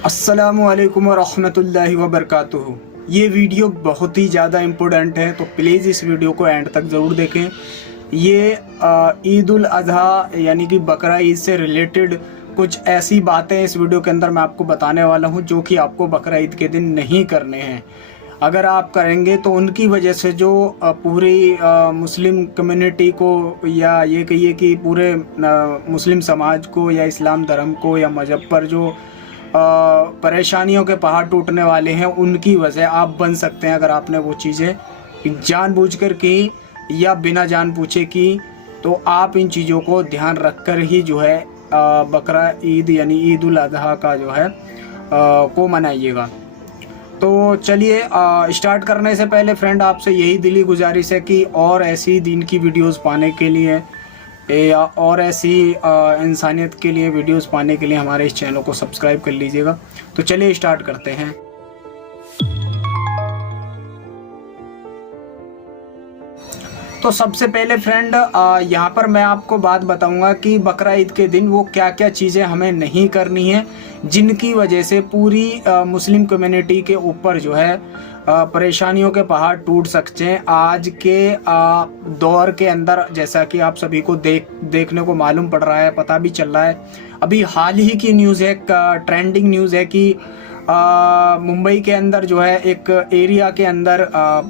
अस्सलामुअलैकुम वरहमतुल्लाहि वबरकातुहू। ये वीडियो बहुत ही ज़्यादा इम्पोर्टेंट है, तो प्लीज़ इस वीडियो को एंड तक ज़रूर देखें। ये ईद उल अज़हा यानी कि बकरा ईद से रिलेटेड कुछ ऐसी बातें इस वीडियो के अंदर मैं आपको बताने वाला हूँ जो कि आपको बकरा ईद के दिन नहीं करने हैं। अगर आप करेंगे तो उनकी वजह से जो पूरी मुस्लिम कम्युनिटी को या ये कहिए कि पूरे मुस्लिम समाज को या इस्लाम धर्म को या मज़हब पर जो परेशानियों के पहाड़ टूटने वाले हैं उनकी वजह आप बन सकते हैं। अगर आपने वो चीज़ें जानबूझकर की या बिना जान पूछे की, तो आप इन चीज़ों को ध्यान रखकर ही जो है बकरा ईद यानी ईद उल अज़हा का जो है को मनाइएगा। तो चलिए स्टार्ट करने से पहले फ्रेंड आपसे यही दिली गुजारिश है कि और ऐसी दीन की वीडियोस पाने के लिए या और ऐसी इंसानियत के लिए वीडियोस पाने के लिए हमारे इस चैनल को सब्सक्राइब कर लीजिएगा। तो चलिए स्टार्ट करते हैं। तो सबसे पहले फ्रेंड यहाँ पर मैं आपको बात बताऊंगा कि बकरा ईद के दिन वो क्या क्या चीज़ें हमें नहीं करनी है जिनकी वजह से पूरी मुस्लिम कम्युनिटी के ऊपर जो है परेशानियों के पहाड़ टूट सकते हैं। आज के दौर के अंदर जैसा कि आप सभी को देखने को मालूम पड़ रहा है, पता भी चल रहा है। अभी हाल ही की न्यूज़ है, ट्रेंडिंग न्यूज़ है कि मुंबई के अंदर जो है एक एरिया के अंदर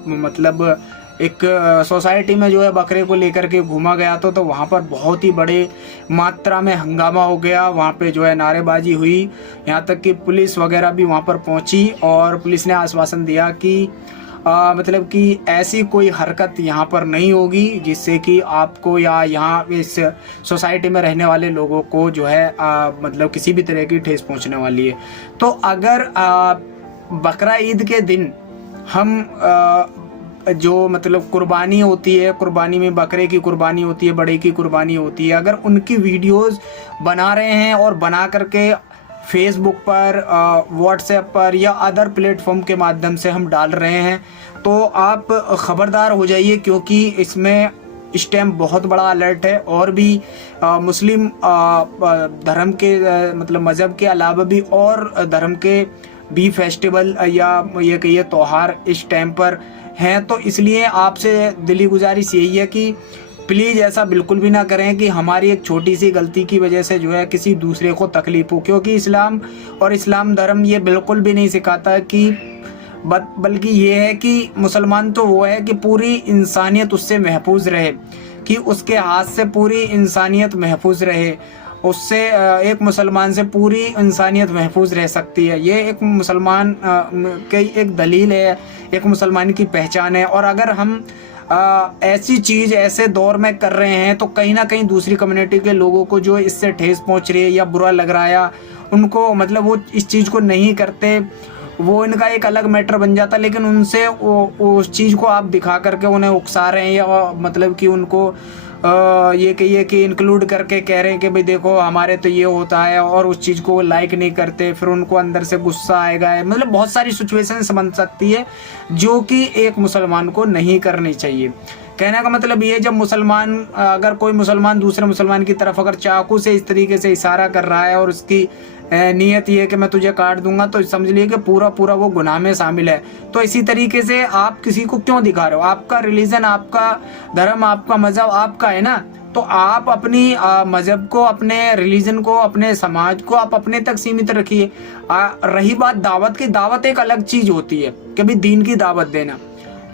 मतलब एक सोसाइटी में जो है बकरे को लेकर के घूमा गया तो वहाँ पर बहुत ही बड़े मात्रा में हंगामा हो गया। वहाँ पे जो है नारेबाजी हुई, यहाँ तक कि पुलिस वगैरह भी वहाँ पर पहुँची और पुलिस ने आश्वासन दिया कि मतलब कि ऐसी कोई हरकत यहाँ पर नहीं होगी जिससे कि आपको या यहाँ इस सोसाइटी में रहने वाले लोगों को जो है मतलब किसी भी तरह की ठेस पहुँचने वाली है। तो अगर बकरा ईद के दिन हम जो मतलब कुर्बानी होती है, कुर्बानी में बकरे की कुर्बानी होती है, बड़े की कुर्बानी होती है, अगर उनकी वीडियोस बना रहे हैं और बना करके फेसबुक पर, व्हाट्सएप पर या अदर प्लेटफॉर्म के माध्यम से हम डाल रहे हैं तो आप ख़बरदार हो जाइए, क्योंकि इसमें इस टाइम बहुत बड़ा अलर्ट है। और भी मुस्लिम धर्म के मतलब मज़हब के अलावा भी और धर्म के भी फेस्टिवल या ये कहिए त्यौहार इस टाइम पर हैं। तो इसलिए आपसे दिली गुजारिश यही है कि प्लीज़ ऐसा बिल्कुल भी ना करें कि हमारी एक छोटी सी गलती की वजह से जो है किसी दूसरे को तकलीफ हो, क्योंकि इस्लाम और इस्लाम धर्म ये बिल्कुल भी नहीं सिखाता कि बल्कि ये है कि मुसलमान तो वो है कि पूरी इंसानियत उससे महफूज रहे, कि उसके हाथ से पूरी इंसानियत महफूज रहे, उससे एक मुसलमान से पूरी इंसानियत महफूज रह सकती है। ये एक मुसलमान की एक दलील है, एक मुसलमान की पहचान है। और अगर हम ऐसी चीज़ ऐसे दौर में कर रहे हैं तो कहीं ना कहीं दूसरी कम्युनिटी के लोगों को जो इससे ठेस पहुंच रही है या बुरा लग रहा है या उनको मतलब वो इस चीज़ को नहीं करते, वो इनका एक अलग मैटर बन जाता। लेकिन उनसे वो उस चीज़ को आप दिखा करके उन्हें उकसा रहे हैं या मतलब कि उनको ये कहिए कि इंक्लूड करके कह रहे हैं कि भाई देखो हमारे तो ये होता है, और उस चीज़ को लाइक नहीं करते, फिर उनको अंदर से गुस्सा आएगा। मतलब बहुत सारी सिचुएशंस बन सकती है जो कि एक मुसलमान को नहीं करनी चाहिए। कहने का मतलब ये, जब मुसलमान अगर कोई मुसलमान दूसरे मुसलमान की तरफ अगर चाकू से इस तरीके से इशारा कर रहा है और उसकी नीयत ये है कि मैं तुझे काट दूंगा, तो समझ लिए कि पूरा पूरा वो गुनाह में शामिल है। तो इसी तरीके से आप किसी को क्यों दिखा रहे हो? आपका रिलीजन, आपका धर्म, आपका मजहब आपका है ना, तो आप अपनी मजहब को, अपने रिलीजन को, अपने समाज को आप अपने तक सीमित रखिए। रही बात दावत की, दावत एक अलग चीज होती है, कभी दीन की दावत देना।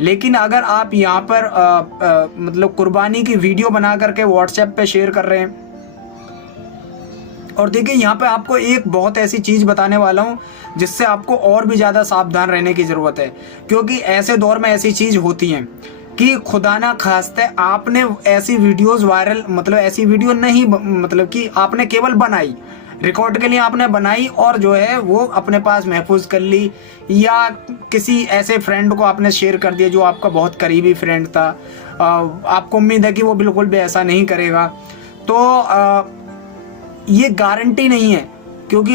लेकिन अगर आप यहाँ पर मतलब कुर्बानी की वीडियो बना करके व्हाट्सएप पे शेयर कर रहे हैं, और देखिए यहाँ पे आपको एक बहुत ऐसी चीज़ बताने वाला हूँ जिससे आपको और भी ज़्यादा सावधान रहने की ज़रूरत है, क्योंकि ऐसे दौर में ऐसी चीज़ होती हैं कि खुदा ना खास्ते आपने ऐसी वीडियोस वायरल, मतलब ऐसी वीडियो नहीं, मतलब कि आपने केवल बनाई, रिकॉर्ड के लिए आपने बनाई और जो है वो अपने पास महफूज कर ली, या किसी ऐसे फ्रेंड को आपने शेयर कर दिया जो आपका बहुत करीबी फ्रेंड था। आपको उम्मीद है कि वो बिल्कुल भी ऐसा नहीं करेगा। तो ये गारंटी नहीं है, क्योंकि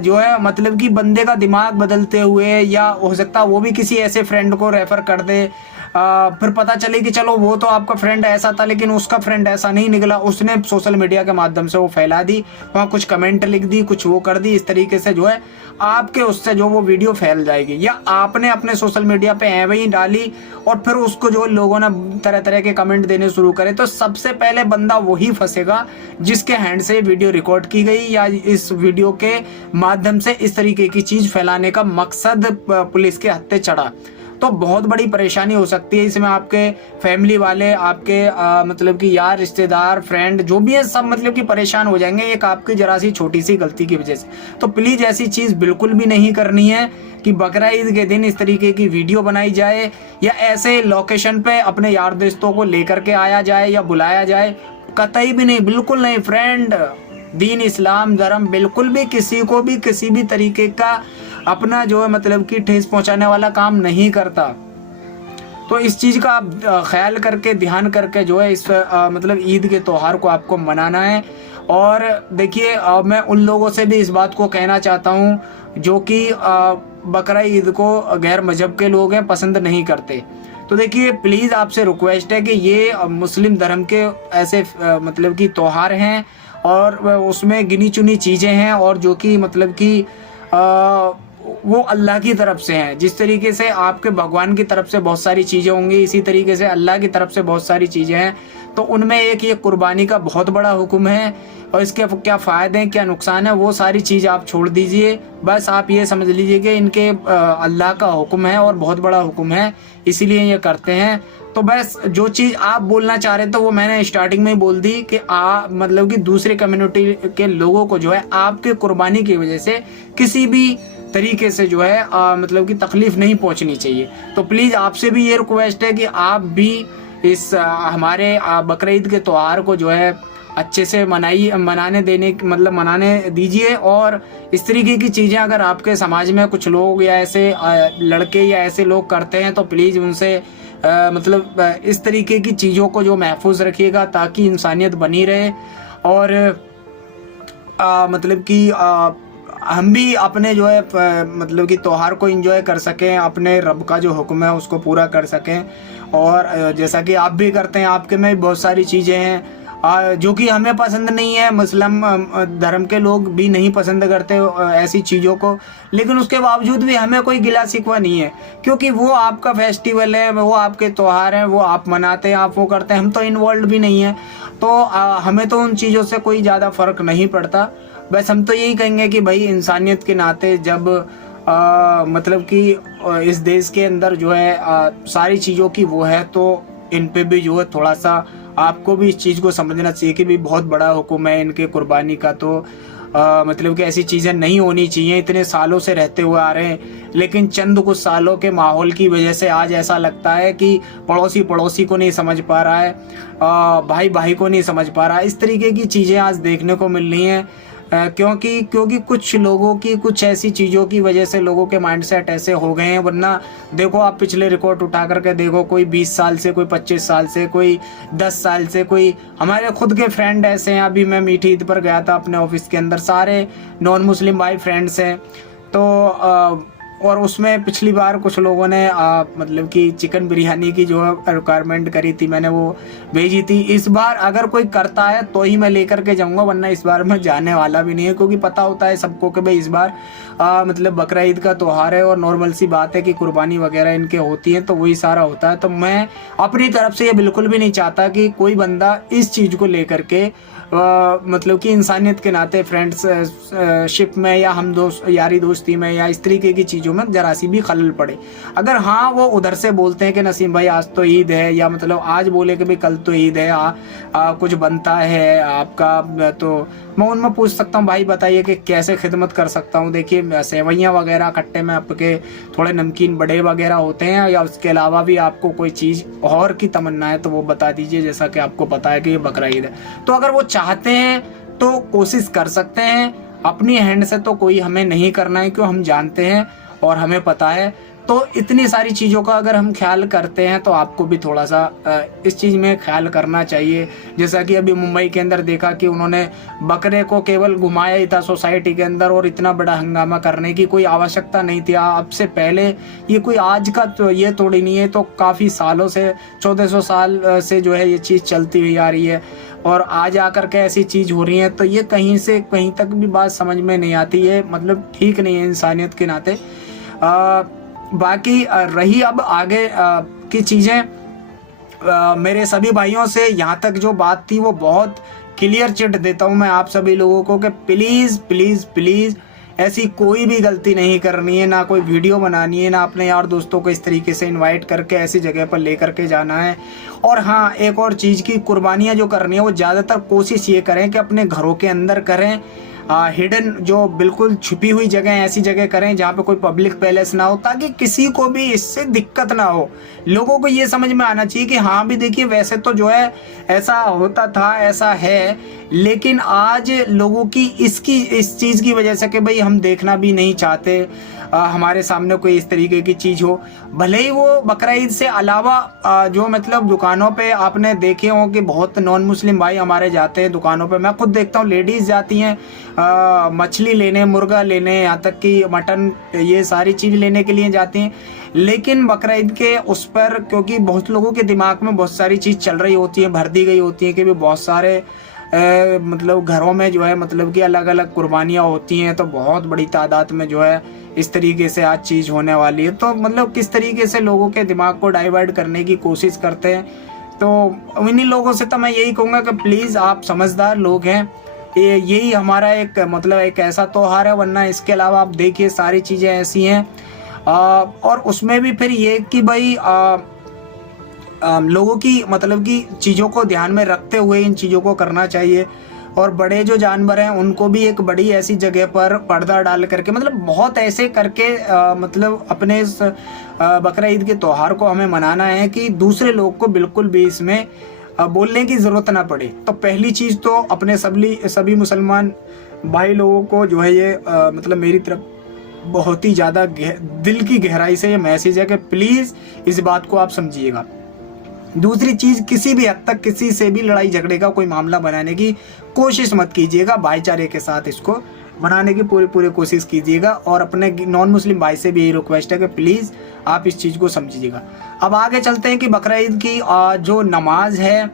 जो है मतलब कि बंदे का दिमाग बदलते हुए, या हो सकता है वो भी किसी ऐसे फ्रेंड को रेफर कर दे फिर पता चले कि चलो वो तो आपका फ्रेंड ऐसा था लेकिन उसका फ्रेंड ऐसा नहीं निकला, उसने सोशल मीडिया के माध्यम से वो फैला दी, वहाँ कुछ कमेंट लिख दी, कुछ वो कर दी, इस तरीके से जो है आपके उससे जो वो वीडियो फैल जाएगी। या आपने अपने सोशल मीडिया पे ऐवे ही डाली और फिर उसको जो लोगों ने तरह तरह के कमेंट देने शुरू करे, तो सबसे पहले बंदा वही फंसेगा जिसके हैंड से वीडियो रिकॉर्ड की गई या इस वीडियो के माध्यम से इस तरीके की चीज फैलाने का मकसद पुलिस के हत्थे चढ़ा। तो बहुत बड़ी परेशानी हो सकती है इसमें। आपके फैमिली वाले, आपके मतलब कि यार, रिश्तेदार, फ्रेंड जो भी है सब मतलब कि परेशान हो जाएंगे एक आपकी जरा सी छोटी सी गलती की वजह से। तो प्लीज ऐसी चीज बिल्कुल भी नहीं करनी है कि बकरा ईद के दिन इस तरीके की वीडियो बनाई जाए या ऐसे लोकेशन पे अपने यार दोस्तों को लेकर के आया जाए या बुलाया जाए। कतई भी नहीं, बिल्कुल नहीं फ्रेंड। दीन, इस्लाम, धर्म बिल्कुल भी किसी को भी किसी भी तरीके का अपना जो है मतलब कि ठेस पहुंचाने वाला काम नहीं करता। तो इस चीज़ का आप ख्याल करके, ध्यान करके जो है इस मतलब ईद के त्यौहार को आपको मनाना है। और देखिए मैं उन लोगों से भी इस बात को कहना चाहता हूँ जो कि बकरा ईद को गैर मजहब के लोग हैं, पसंद नहीं करते। तो देखिए प्लीज़ आपसे रिक्वेस्ट है कि ये मुस्लिम धर्म के ऐसे मतलब कि त्यौहार हैं और उसमें गिनी चुनी चीज़ें हैं और जो कि मतलब कि वो अल्लाह की तरफ से हैं। जिस तरीके से आपके भगवान की तरफ से बहुत सारी चीज़ें होंगी, इसी तरीके से अल्लाह की तरफ से बहुत सारी चीज़ें हैं। तो उनमें एक ये कुर्बानी का बहुत बड़ा हुक्म है और इसके क्या फ़ायदे हैं, क्या नुकसान है, वो सारी चीज़ आप छोड़ दीजिए। बस आप ये समझ लीजिए कि इनके अल्लाह का हुक्म है और बहुत बड़ा हुक्म है, इसीलिए ये करते हैं। तो बस जो चीज़ आप बोलना चाह रहे थे वो मैंने स्टार्टिंग में ही बोल दी कि मतलब कि दूसरे कम्युनिटी के लोगों को जो है आपके कुर्बानी की वजह से किसी भी तरीके से जो है मतलब कि तकलीफ नहीं पहुंचनी चाहिए। तो प्लीज़ आपसे भी ये रिक्वेस्ट है कि आप भी इस हमारे बकरीद के त्यौहार को जो है अच्छे से मनाने दीजिए। और इस तरीके की चीज़ें अगर आपके समाज में कुछ लोग या ऐसे लड़के या ऐसे लोग करते हैं तो प्लीज़ उनसे मतलब इस तरीके की चीज़ों को जो महफूज रखिएगा ताकि इंसानियत बनी रहे और मतलब कि हम भी अपने जो है मतलब कि त्यौहार को एंजॉय कर सकें, अपने रब का जो हुक्म है उसको पूरा कर सकें। और जैसा कि आप भी करते हैं, आपके में भी बहुत सारी चीज़ें हैं जो कि हमें पसंद नहीं है, मुस्लिम धर्म के लोग भी नहीं पसंद करते ऐसी चीज़ों को, लेकिन उसके बावजूद भी हमें कोई गिला शिकवा नहीं है क्योंकि वो आपका फेस्टिवल है, वो आपके त्यौहार हैं, वो आप मनाते हैं, आप वो करते हैं, हम तो इन्वॉल्व भी नहीं हैं। तो हमें तो उन चीज़ों से कोई ज़्यादा फ़र्क नहीं पड़ता। बस हम तो यही कहेंगे कि भाई इंसानियत के नाते जब मतलब कि इस देश के अंदर जो है सारी चीज़ों की वो है तो इन पे भी जो है थोड़ा सा आपको भी इस चीज़ को समझना चाहिए कि भी बहुत बड़ा हुक्म है इनके कुर्बानी का। तो मतलब कि ऐसी चीज़ें नहीं होनी चाहिए, इतने सालों से रहते हुए आ रहे हैं, लेकिन चंद कुछ सालों के माहौल की वजह से आज ऐसा लगता है कि पड़ोसी पड़ोसी को नहीं समझ पा रहा है, भाई भाई को नहीं समझ पा रहा है। इस तरीके की चीज़ें आज देखने को मिल रही हैं क्योंकि कुछ लोगों की कुछ ऐसी चीज़ों की वजह से लोगों के माइंडसेट ऐसे हो गए हैं। वरना देखो आप पिछले रिकॉर्ड उठा करके देखो, कोई 20 साल से, कोई 25 साल से, कोई 10 साल से, कोई हमारे खुद के फ्रेंड ऐसे हैं। अभी मैं मीठी ईद पर गया था अपने ऑफिस के अंदर, सारे नॉन मुस्लिम भाई फ्रेंड्स हैं। तो और उसमें पिछली बार कुछ लोगों ने मतलब कि चिकन बिरयानी की जो रिक्वायरमेंट करी थी, मैंने वो भेजी थी। इस बार अगर कोई करता है तो ही मैं लेकर के जाऊंगा, वरना इस बार मैं जाने वाला भी नहीं है क्योंकि पता होता है सबको कि भाई इस बार मतलब बकरा ईद का त्यौहार है और नॉर्मल सी बात है कि कुर्बानी वगैरह इनके होती है तो वही सारा होता है। तो मैं अपनी तरफ से ये बिल्कुल भी नहीं चाहता कि कोई बंदा इस चीज़ को लेकर के मतलब कि इंसानियत के नाते फ्रेंड्स शिप में या हम दोस्त यारी दोस्ती में या इस तरीके की चीज़ों में जरा सी भी खलल पड़े। अगर हाँ वो उधर से बोलते हैं कि नसीम भाई आज तो ईद है, या मतलब आज बोले कि भाई कल तो ईद है, कुछ बनता है आपका, तो मैं उनमें पूछ सकता हूँ भाई बताइए कि कैसे खिदमत कर सकता हूँ। देखिए सेवैयाँ वगैरह खट्टे में आपके थोड़े नमकीन बड़े वगैरह होते हैं, या उसके अलावा भी आपको कोई चीज़ और की तमन्ना है तो वो बता दीजिए, जैसा कि आपको पता है कि ये बकरा ईद है। तो अगर वो चाहते हैं तो कोशिश कर सकते हैं, अपनी हैंड से तो कोई हमें नहीं करना है क्यों हम जानते हैं और हमें पता है। तो इतनी सारी चीज़ों का अगर हम ख्याल करते हैं तो आपको भी थोड़ा सा इस चीज़ में ख्याल करना चाहिए। जैसा कि अभी मुंबई के अंदर देखा कि उन्होंने बकरे को केवल घुमाया ही था सोसाइटी के अंदर, और इतना बड़ा हंगामा करने की कोई आवश्यकता नहीं थी। अब से पहले ये कोई आज का तो ये थोड़ी नहीं है, तो काफ़ी सालों से 1400 साल से जो है ये चीज़ चलती हुई आ रही है, और आज आकर के ऐसी चीज़ हो रही है, तो ये कहीं से कहीं तक भी बात समझ में नहीं आती है, मतलब ठीक नहीं है इंसानियत के नाते। बाकी रही अब आगे की चीज़ें, मेरे सभी भाइयों से यहाँ तक जो बात थी वो बहुत क्लियर चिट देता हूँ मैं आप सभी लोगों को कि प्लीज़ प्लीज़ प्लीज़ ऐसी कोई भी गलती नहीं करनी है, ना कोई वीडियो बनानी है, ना अपने यार दोस्तों को इस तरीके से इनवाइट करके ऐसी जगह पर ले करके जाना है। और हाँ, एक और चीज़ की कुर्बानियाँ जो करनी है वो ज़्यादातर कोशिश ये करें कि अपने घरों के अंदर करें। हिडन जो बिल्कुल छुपी हुई जगह, ऐसी जगह करें जहाँ पे कोई पब्लिक पैलेस ना हो, ताकि किसी को भी इससे दिक्कत ना हो। लोगों को ये समझ में आना चाहिए कि हाँ भी देखिए वैसे तो जो है ऐसा होता था, ऐसा है, लेकिन आज लोगों की इस चीज़ की वजह से कि भाई हम देखना भी नहीं चाहते हमारे सामने कोई इस तरीके की चीज़ हो। भले ही वो बकरा ईद से अलावा जो मतलब दुकानों पे आपने देखे हो कि बहुत नॉन मुस्लिम भाई हमारे जाते हैं दुकानों पे, मैं खुद देखता हूँ लेडीज़ जाती हैं मछली लेने, मुर्गा लेने, यहाँ तक कि मटन, ये सारी चीज़ लेने के लिए जाती हैं। लेकिन बकरा ईद के उस पर, क्योंकि बहुत लोगों के दिमाग में बहुत सारी चीज़ चल रही होती है, भर दी गई होती है कि भी बहुत सारे मतलब घरों में जो है मतलब कि अलग अलग कुर्बानियाँ होती हैं, तो बहुत बड़ी तादाद में जो है इस तरीके से आज चीज़ होने वाली है। तो मतलब किस तरीके से लोगों के दिमाग को डाइवर्ट करने की कोशिश करते हैं। तो इन्हीं लोगों से तो मैं यही कहूँगा कि प्लीज़ आप समझदार लोग हैं, यही हमारा एक मतलब एक ऐसा त्योहार है, वरना इसके अलावा आप देखिए सारी चीज़ें ऐसी हैं। और उसमें भी फिर ये कि भाई लोगों की मतलब कि चीज़ों को ध्यान में रखते हुए इन चीज़ों को करना चाहिए। और बड़े जो जानवर हैं उनको भी एक बड़ी ऐसी जगह पर पर्दा डाल करके, मतलब बहुत ऐसे करके मतलब अपने इस बकरा ईद के त्यौहार को हमें मनाना है कि दूसरे लोग को बिल्कुल भी इसमें बोलने की ज़रूरत ना पड़े। तो पहली चीज़ तो अपने सभी मुसलमान भाई लोगों को जो है ये मतलब मेरी तरफ बहुत ही ज़्यादा दिल की गहराई से ये मैसेज है कि प्लीज़ इस बात को आप समझिएगा। दूसरी चीज़, किसी भी हद तक किसी से भी लड़ाई झगड़े का कोई मामला बनाने की कोशिश मत कीजिएगा, भाईचारे के साथ इसको बनाने की पूरी कोशिश कीजिएगा। और अपने नॉन मुस्लिम भाई से भी यही रिक्वेस्ट है कि प्लीज़ आप इस चीज़ को समझिएगा। अब आगे चलते हैं कि बकरा ईद की जो नमाज है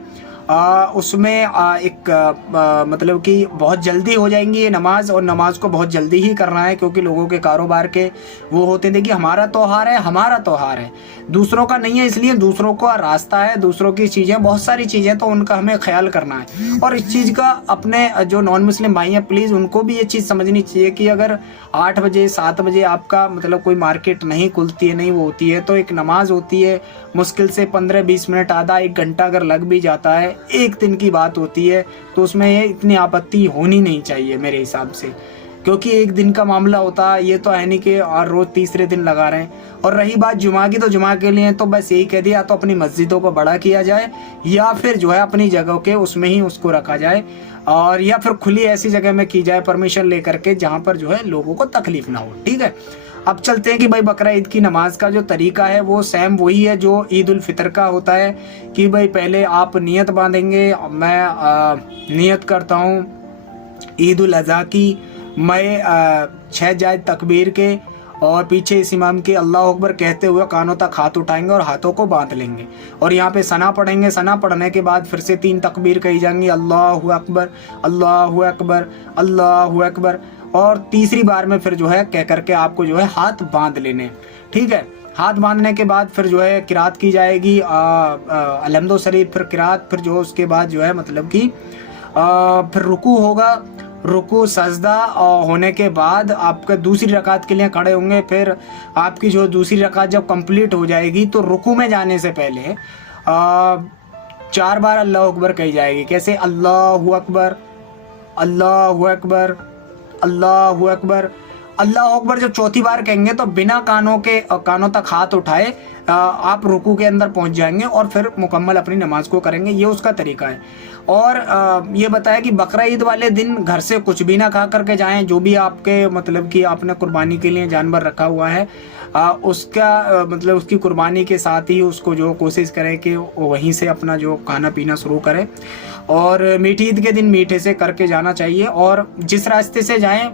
उसमें एक मतलब कि बहुत जल्दी हो जाएंगी ये नमाज, और नमाज को बहुत जल्दी ही करना है, क्योंकि लोगों के कारोबार के वो होते हैं। देखिए हमारा त्यौहार है, हमारा त्यौहार है, दूसरों का नहीं है, इसलिए दूसरों का रास्ता है, दूसरों की चीज़ें, बहुत सारी चीज़ें, तो उनका हमें ख्याल करना है। और इस चीज़ का अपने जो नॉन मुस्लिम भाई हैं प्लीज़ उनको भी ये चीज़ समझनी चाहिए कि अगर 8 बजे 7 बजे आपका मतलब कोई मार्केट नहीं खुलती है, नहीं वो होती है, तो एक नमाज होती है, मुश्किल से 15-20 मिनट, आधा 1 घंटा अगर लग भी जाता है, एक दिन की बात होती है, तो उसमें ये इतनी आपत्ति होनी नहीं चाहिए मेरे हिसाब से, क्योंकि एक दिन का मामला होता है, ये तो है नहीं कि और रोज़ तीसरे दिन लगा रहे हैं। और रही बात जुमा की, तो जुमा के लिए तो बस यही कह दिया, तो अपनी मस्जिदों को बड़ा किया जाए, या फिर जो है अपनी जगह के उसमें ही उसको रखा जाए, और या फिर खुली ऐसी जगह में की जाए परमिशन लेकर के जहाँ पर जो है लोगों को तकलीफ ना हो। ठीक है, अब चलते हैं कि भाई बकरा ईद की नमाज का जो तरीका है वो सेम वही है जो ईद उल फितर का होता है कि भाई पहले आप नियत बांधेंगे। मैं नियत करता हूँ ईद उल अज़हा की, मैं 6 जायद तकबीर के और पीछे इस इमाम के अल्लाह अकबर कहते हुए कानों तक हाथ उठाएंगे और हाथों को बांध लेंगे, और यहाँ पे सना पढ़ेंगे। सना पढ़ने के बाद फिर से 3 तकबीर कही जाएंगी, अल्लाहु अकबर, अल्लाहु अकबर, अल्लाहु अकबर, और तीसरी बार में फिर जो है कह करके आपको जो है हाथ बांध लेने। ठीक है, हाथ बांधने के बाद फिर जो है किरात की जाएगी अलहम्दो शरीफ, फिर किरात, फिर जो उसके बाद जो है मतलब कि फिर रुकू होगा, रुकू सजदा होने के बाद आपका दूसरी रकात के लिए खड़े होंगे। फिर आपकी जो दूसरी रकात जब कंप्लीट हो जाएगी तो रुकू में जाने से पहले 4 बार अल्लाह अकबर कही जाएगी। कैसे? अल्लाहु अकबर, अल्लाहु अकबर, अल्लाहु अकबर। अल्लाह अकबर जब चौथी बार कहेंगे तो बिना कानों तक हाथ उठाए आप रुकू के अंदर पहुंच जाएंगे और फिर मुकम्मल अपनी नमाज को करेंगे। ये उसका तरीका है। और ये बताया कि बकरा ईद वाले दिन घर से कुछ भी ना खा करके जाएं। जो भी आपके मतलब कि आपने कुर्बानी के लिए जानवर रखा हुआ है उसका मतलब उसकी कुर्बानी के साथ ही उसको जो कोशिश करें कि वहीं से अपना जो खाना पीना शुरू करें। और मीठी ईद के दिन मीठे से करके जाना चाहिए और जिस रास्ते से जाएं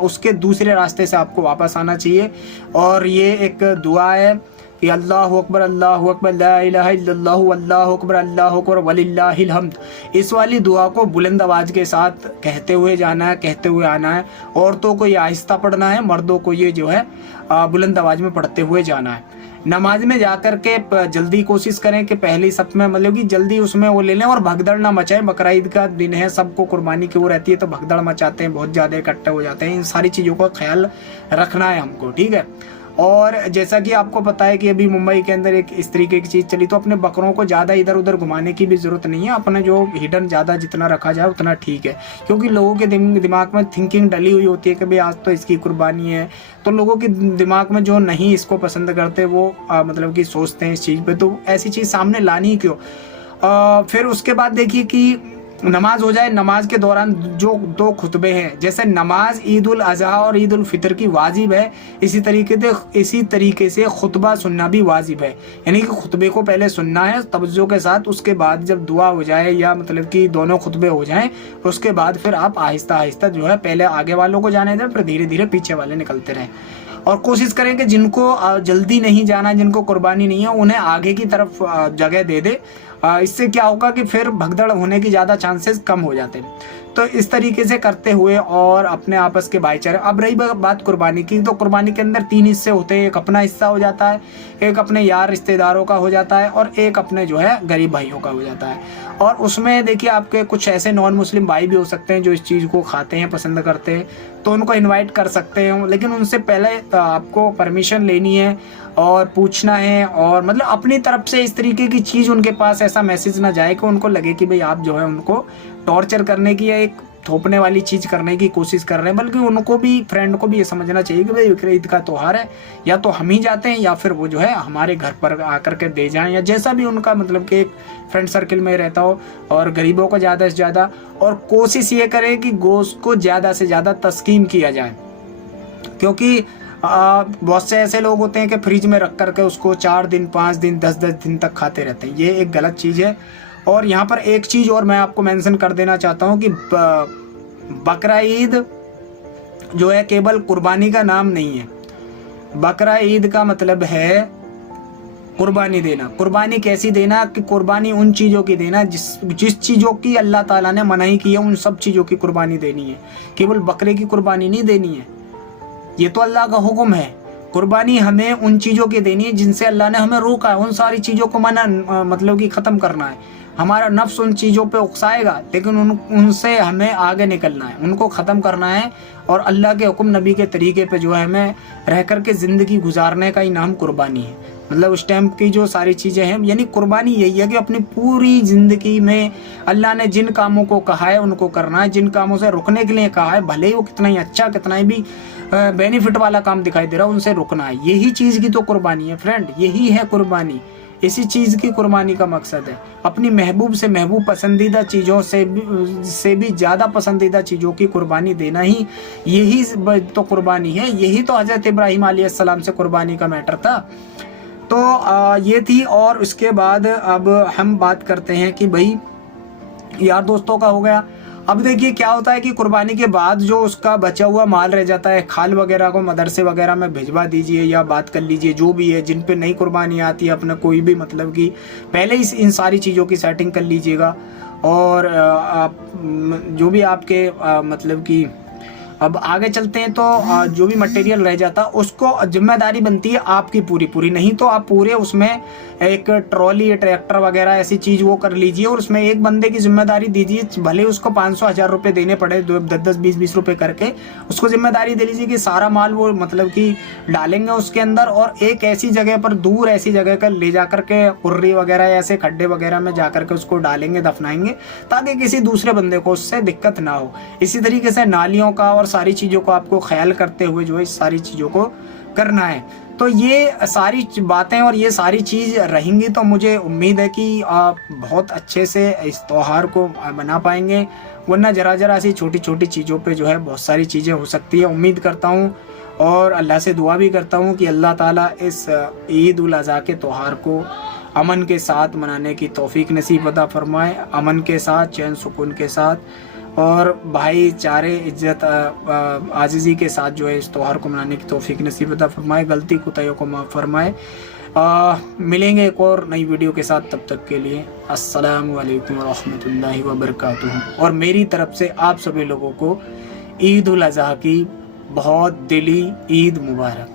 उसके दूसरे रास्ते से आपको वापस आना चाहिए। और ये एक दुआ है कि अल्लाहु अकबर ला इलाहा इल्लल्लाहु अल्लाहु अकबर वलिल्लाहिल हम्द। इस वाली दुआ को बुलंद आवाज के साथ कहते हुए जाना है, कहते हुए आना है। औरतों को ये आहिस्ता पढ़ना है, मर्दों को ये जो है बुलंद आवाज में पढ़ते हुए जाना है। नमाज में जाकर के जल्दी कोशिश करें कि पहली सफ में मतलब कि जल्दी उसमें वो ले लें और भगदड़ ना मचाएं। बकरा ईद का दिन है, सबको कुर्बानी की वो रहती है तो भगदड़ मचाते हैं, बहुत ज़्यादा इकट्ठे हो जाते हैं। इन सारी चीज़ों का ख्याल रखना है हमको, ठीक है। और जैसा कि आपको पता है कि अभी मुंबई के अंदर एक इस तरीके की चीज़ चली, तो अपने बकरों को ज़्यादा इधर उधर घुमाने की भी ज़रूरत नहीं है। अपने जो हिडन ज़्यादा जितना रखा जाए उतना ठीक है, क्योंकि लोगों के दिमाग में थिंकिंग डली हुई होती है कि भाई आज तो इसकी कुर्बानी है। तो लोगों के दिमाग में जो नहीं इसको पसंद करते वो मतलब कि सोचते हैं इस चीज़ पर, तो ऐसी चीज़ सामने लानी ही क्यों। फिर उसके बाद देखिए कि नमाज हो जाए। नमाज के दौरान जो 2 खुतबे हैं, जैसे नमाज ईद उल अजहा और ईद उल फितर की वाजिब है, इसी तरीके से खुतबा सुनना भी वाजिब है। यानी कि खुतबे को पहले सुनना है तवज्जो के साथ, उसके बाद जब दुआ हो जाए या मतलब कि दोनों खुतबे हो जाएं उसके बाद फिर आप आहिस्ता आहिस्ता जो है पहले आगे वालों को जाने दें, फिर धीरे धीरे पीछे वाले निकलते रहें। और कोशिश करें कि जिनको जल्दी नहीं जाना, जिनको कुर्बानी नहीं है, उन्हें आगे की तरफ जगह दे दे। इससे क्या होगा कि फिर भगदड़ होने की ज़्यादा चांसेस कम हो जाते हैं। तो इस तरीके से करते हुए और अपने आपस के भाईचारे। अब रही बात कुर्बानी की, तो कुर्बानी के अंदर 3 हिस्से होते हैं। एक अपना हिस्सा हो जाता है, एक अपने यार रिश्तेदारों का हो जाता है और एक अपने जो है गरीब भाइयों का हो जाता है। और उसमें देखिए आपके कुछ ऐसे नॉन मुस्लिम भाई भी हो सकते हैं जो इस चीज़ को खाते हैं, पसंद करते हैं, तो उनको इनवाइट कर सकते हैं। लेकिन उनसे पहले आपको परमिशन लेनी है और पूछना है, और मतलब अपनी तरफ से इस तरीके की चीज़ उनके पास ऐसा मैसेज ना जाए कि उनको लगे कि भाई आप जो है उनको टॉर्चर करने की या एक थोपने वाली चीज़ करने की कोशिश कर रहे हैं। बल्कि उनको भी, फ्रेंड को भी ये समझना चाहिए कि भाई बकरा ईद का त्यौहार है, या तो हम ही जाते हैं या फिर वो जो है हमारे घर पर आकर के दे जाएं, या जैसा भी उनका मतलब कि एक फ्रेंड सर्किल में रहता हो। और गरीबों को ज़्यादा से ज़्यादा, और कोशिश ये करें कि गोश्त को ज़्यादा से ज़्यादा तस्कीम किया जाए, क्योंकि बहुत से ऐसे लोग होते हैं कि फ्रिज में रख करके उसको 4 दिन 5 दिन 10-10 दिन तक खाते रहते हैं। ये एक गलत चीज़ है। और यहाँ पर एक चीज़ और मैं आपको मेंशन कर देना चाहता हूँ कि बकरा ईद जो है केवल कुर्बानी का नाम नहीं है। बकरा ईद का मतलब है कुर्बानी देना। कुर्बानी कैसी देना कि कुर्बानी उन चीज़ों की देना जिस चीज़ों की अल्लाह ताला ने मनाही की है, उन सब चीज़ों की कुर्बानी देनी है। केवल बकरे की कुर्बानी नहीं देनी है, ये तो अल्लाह का हुक्म है। कुर्बानी हमें उन चीज़ों की देनी है जिनसे अल्लाह ने हमें रोका है। उन सारी चीज़ों को मना मतलब कि ख़त्म करना है। हमारा नफ्स उन चीज़ों पे उकसाएगा, लेकिन उनसे हमें आगे निकलना है, उनको ख़त्म करना है। और अल्लाह के हुक्म नबी के तरीके पे जो है हमें रह कर के ज़िंदगी गुजारने का ही नाम कुर्बानी है। मतलब उस टाइम की जो सारी चीज़ें हैं, यानी कुर्बानी यही है कि अपनी पूरी ज़िंदगी में अल्लाह ने जिन कामों को कहा है उनको करना है, जिन कामों से रुकने के लिए कहा है, भले ही वो कितना ही अच्छा, कितना ही भी बेनिफिट वाला काम दिखाई दे रहा है, उनसे रुकना है। यही चीज़ की तो कुर्बानी है फ्रेंड, यही है कुर्बानी। इसी चीज़ की कुर्बानी का मकसद है अपनी महबूब से महबूब पसंदीदा चीज़ों से भी ज़्यादा पसंदीदा चीज़ों की कुर्बानी देना ही, यही तो कुर्बानी है। यही तो हज़रत इब्राहीम अलैहिस्सलाम से कुर्बानी का मैटर था। तो ये थी। और उसके बाद अब हम बात करते हैं कि भाई यार दोस्तों का हो गया। अब देखिए क्या होता है कि कुर्बानी के बाद जो उसका बचा हुआ माल रह जाता है, खाल वगैरह को मदरसे वगैरह में भिजवा दीजिए या बात कर लीजिए, जो भी है। जिन पे नई कुर्बानी आती है अपना कोई भी मतलब कि पहले ही इन सारी चीज़ों की सेटिंग कर लीजिएगा। और आप जो भी आपके मतलब कि अब आगे चलते हैं, तो जो भी मटेरियल रह जाता उसको जिम्मेदारी बनती है आपकी पूरी। नहीं तो आप पूरे उसमें एक ट्रॉली, ट्रैक्टर वगैरह ऐसी चीज़ वो कर लीजिए और उसमें एक बंदे की जिम्मेदारी दीजिए। भले उसको 500-1000 रुपये देने पड़े, 10-10, 20-20 रुपये करके उसको जिम्मेदारी दे लीजिए कि सारा माल वो मतलब कि डालेंगे उसके अंदर, और एक ऐसी जगह पर, दूर ऐसी जगह पर ले जा करके कुर्री वगैरह ऐसे खड्डे वगैरह में जा करके उसको डालेंगे, दफनाएंगे, ताकि किसी दूसरे बंदे को उससे दिक्कत ना हो। इसी तरीके से नालियों का और और सारी चीज़ों को आपको ख्याल करते हुए जो है इस सारी चीज़ों को करना है। तो ये सारी बातें और ये सारी चीज़ रहेंगी तो मुझे उम्मीद है कि आप बहुत अच्छे से इस त्यौहार को मना पाएंगे, वरना ज़रा सी छोटी छोटी चीज़ों पे जो है बहुत सारी चीज़ें हो सकती है। उम्मीद करता हूँ और अल्लाह से दुआ भी करता हूँ कि अल्लाह ताला इस ईद उल अज़हा के त्यौहार को अमन के साथ मनाने की तौफीक नसीब अता फरमाए, अमन के साथ, चैन सुकून के साथ और भाईचारे, इज्जत, आजिज़ी के साथ जो है इस त्यौहार को मनाने की तौफीक नसीब अता फरमाए, गलती कोताहियों को माफ़ फरमाए। मिलेंगे एक और नई वीडियो के साथ, तब तक के लिए अस्सलामु अलैकुम व रहमतुल्लाहि व बरकातुहू। और मेरी तरफ से आप सभी लोगों को ईद उल अज़हा की बहुत दिली ईद मुबारक।